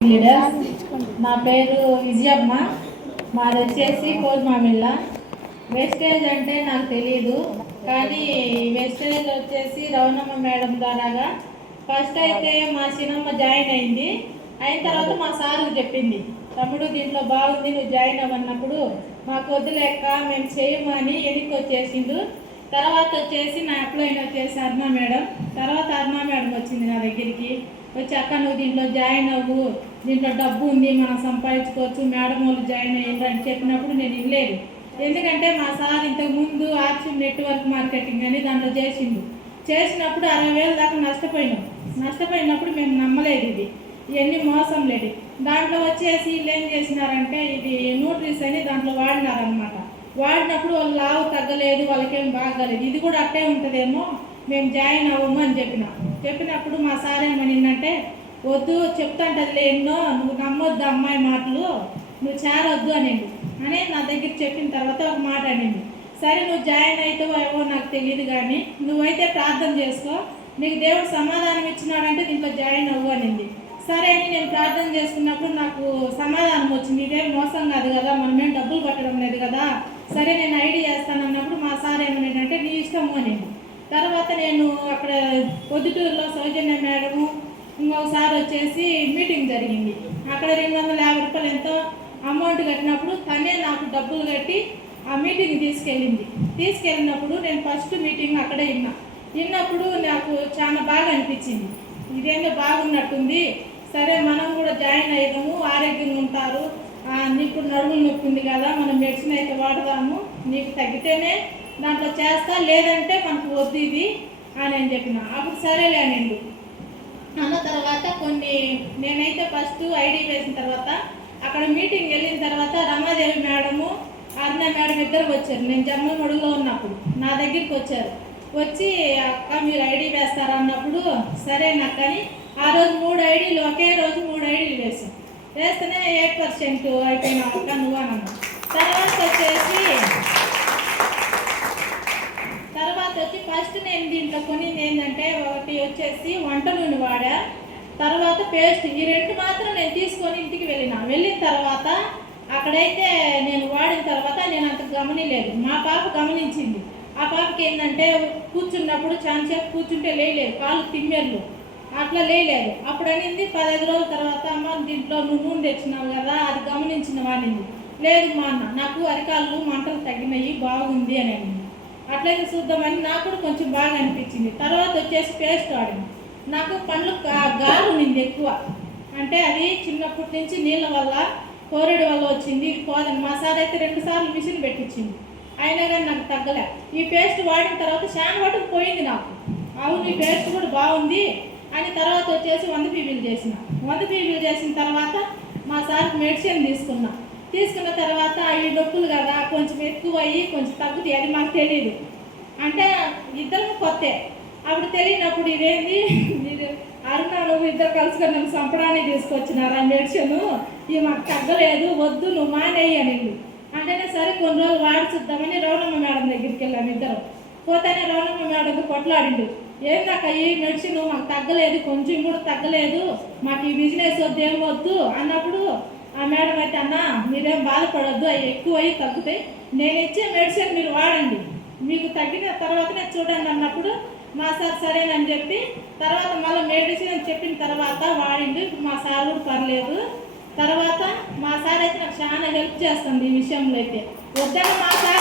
Leaders. నా పేరు విజయమ్మ. మాది వచ్చేసి కోల్మామిళ్ళ. వేస్టేజ్ అంటే నాకు తెలియదు, కానీ వేస్టేజ్ వచ్చేసి రవణమ్మ మేడం ద్వారాగా ఫస్ట్ అయితే మా చిన్నమ్మ జాయిన్ అయింది. అయిన తర్వాత మా సార్కి చెప్పింది, తమ్ముడు దీంట్లో బాగుంది నువ్వు జాయిన్ అవ్వన్నప్పుడు మాకు వద్దులేక మేము చేయము అని ఎన్నిక వచ్చేసిండు. తర్వాత వచ్చేసి నా అప్లైన్ వచ్చేసి అరుణ మేడం. తర్వాత అరుణ మేడం వచ్చింది నా దగ్గరికి. వచ్చి అక్క నువ్వు దీంట్లో జాయిన్ అవ్వు, దీంట్లో డబ్బు ఉంది, మనం సంపాదించుకోవచ్చు, మేడం వాళ్ళు జాయిన్ అయ్యిండ్రు అని చెప్పినప్పుడు నేను ఇవ్వలేదు. ఎందుకంటే మా సార్ ఇంతకుముందు ఆప్షన్ నెట్వర్క్ మార్కెటింగ్ అని దాంట్లో చేసినప్పుడు 60,000 దాకా నష్టపోయినప్పుడు మేము నమ్మలేదు, ఇవన్నీ మోసం లేదు. దాంట్లో వచ్చేసి వీళ్ళు ఏం చేసినారంటే ఇది న్యూట్రిస్ అని దాంట్లో వాడినారనమాట. వాడినప్పుడు వాళ్ళు లావు తగ్గలేదు, వాళ్ళకేం బాగాలేదు. ఇది కూడా అట్టే ఉంటుందేమో, మేము జాయిన్ అవ్వము అని చెప్పినప్పుడు మా సార్ ఏమనిందంటే, వద్దు చెప్తాంటదిలే ఎన్నో, నువ్వు నమ్మొద్దు అమ్మాయి మాటలు, నువ్వు చేరొద్దు అనింది. అని నా దగ్గర చెప్పిన తర్వాత ఒక మాట అనింది, సరే నువ్వు జాయిన్ అవుతావో ఏవో నాకు తెలియదు, కానీ నువ్వైతే ప్రార్థన చేసుకో, నీకు దేవుడు సమాధానం ఇచ్చినాడంటే దీంట్లో జాయిన్ అవ్వు అనింది. సరే అని నేను ప్రార్థన చేసుకున్నప్పుడు నాకు సమాధానం వచ్చింది, ఇదేం మోసం కాదు కదా, మనమేం డబ్బులు కట్టడం లేదు కదా, సరే నేను ఐడి చేస్తానన్నప్పుడు మా సార్ ఏమనిందంటే నీ ఇష్టము అనింది. తర్వాత నేను అక్కడ పొద్దుటూరులో సౌజన్య మేడము ఇంకొకసారి వచ్చేసి మీటింగ్ జరిగింది. అక్కడ 250 రూపాయలు ఎంతో అమౌంట్ కట్టినప్పుడు తనే నాకు డబ్బులు కట్టి ఆ మీటింగ్ తీసుకెళ్ళినప్పుడు నేను ఫస్ట్ మీటింగ్ అక్కడే విన్నప్పుడు నాకు చాలా బాగా అనిపించింది. ఇదేందో బాగున్నట్టుంది, సరే మనం కూడా జాయిన్ అయ్యాము, ఆరోగ్యంగా ఉంటారు, నీకు నడుములు నొప్పి ఉంది కదా, మనం మెడిసిన్ అయితే వాడదాము, నీకు తగ్గితేనే దాంట్లో చేస్తా, లేదంటే మనకు వద్దు ఇది అని చెప్పిన. అప్పుడు సరేలే అనిండు. అన్న తర్వాత నేనైతే ఫస్ట్ ఐడి వేసిన తర్వాత అక్కడ మీటింగ్ వెళ్ళిన తర్వాత రమాదేవి మేడము అరుణ మేడం ఇద్దరు వచ్చారు. నేను జమ్మమడుగులో ఉన్నప్పుడు నా దగ్గరికి వచ్చి అక్క మీరు ఐడి వేస్తారా అన్నప్పుడు సరే నాకు, కానీ ఆ రోజు 3 ఐడీలు ఒకే రోజు 3 ఐడీలు వేస్తేనే 8% అయిపోయినా అక్క నువ్వు అన్న. తర్వాత వచ్చి ఫస్ట్ నేను దీంట్లో కొనింది ఏంటంటే, ఒకటి వచ్చేసి వంట నూనె వాడా, తర్వాత పేస్ట్, ఈ 2 మాత్రం నేను తీసుకొని ఇంటికి వెళ్ళిన తర్వాత అక్కడైతే నేను వాడిన తర్వాత నేను అంత గమనిలేదు, మా పాప గమనించింది. ఆ పాపకి ఏంటంటే కూర్చున్నప్పుడు చాలాసేపు కూర్చుంటే లేయలేదు, కాళ్ళు తిమ్మెర్లు అట్లా లేయలేదు. అప్పుడు అనింది 15 రోజుల తర్వాత, అమ్మ దీంట్లో నువ్వు నూనె తెచ్చినావు కదా అది గమనించిన వాడింది. లేదు మా అన్న, నాకు అరికాళ్ళు మంటలు తగ్గినాయి, బాగుంది అని అనింది. అట్లయితే చూద్దామని నాకు కూడా కొంచెం బాగా అనిపించింది. తర్వాత వచ్చేసి పేస్ట్ వాడింది. నాకు పండ్లు గారు నింది ఎక్కువ, అంటే అది చిన్నప్పటి నుంచి నీళ్ళ వల్ల కోరడి వల్ల వచ్చింది, ఇది పోదని. మా సార్ అయితే 2 సార్లు మిషన్ పెట్టించింది, అయినా కానీ నాకు తగ్గలే. ఈ పేస్ట్ వాడిన తర్వాత చాలా వాటికి పోయింది నాకు. అవును ఈ పేస్ట్ కూడా బాగుంది అని తర్వాత వచ్చేసి 100 పీబీలు చేసిన తర్వాత మా సార్కి మెడిసిన్ తీసుకున్న తర్వాత ఈ నొప్పులు కదా కొంచెం ఎక్కువ అయ్యి కొంచెం తగ్గుతాయి, అది మాకు తెలియదు. అంటే ఇద్దరు కొత్తే, అప్పుడు తెలియనప్పుడు ఇదేంది అరుణ నువ్వు ఇద్దరు కలుసుకొని నన్ను సంపడానికి తీసుకొచ్చినారు ఆ మెడిసిన్, ఇవి మాకు తగ్గలేదు, వద్దు నువ్వు మానేయి అని. అంటేనే సరే కొన్ని రోజులు వాడి చూద్దామని రవణమ్మ మేడం దగ్గరికి వెళ్ళాము ఇద్దరు. పోతేనే రవణమ్మ మేడంతో కొట్లాడిండు, ఏందాక ఈ మెడిసిన్ మాకు తగ్గలేదు, కొంచెం కూడా తగ్గలేదు, మాకు ఈ బిజినెస్ వద్దు ఏం వద్దు అన్నప్పుడు ఆ మేడం అయితే, అన్న మీరేం బాధపడొద్దు, అవి ఎక్కువ అయ్యి తగ్గుతాయి, నేను ఇచ్చే మెడిసిన్ మీరు వాడండి, మీకు తగ్గిన తర్వాతనే చూడండి అన్నప్పుడు మా సార్ సరేనని చెప్పి తర్వాత మళ్ళీ మెడిసిన్ చెప్పిన తర్వాత వాడిండు. ఇప్పుడు మా సార్ కూడా పర్లేదు. తర్వాత మా సార్ అయితే నాకు చాలా హెల్ప్ చేస్తుంది ఈ విషయంలో. అయితే వద్దని మా సార్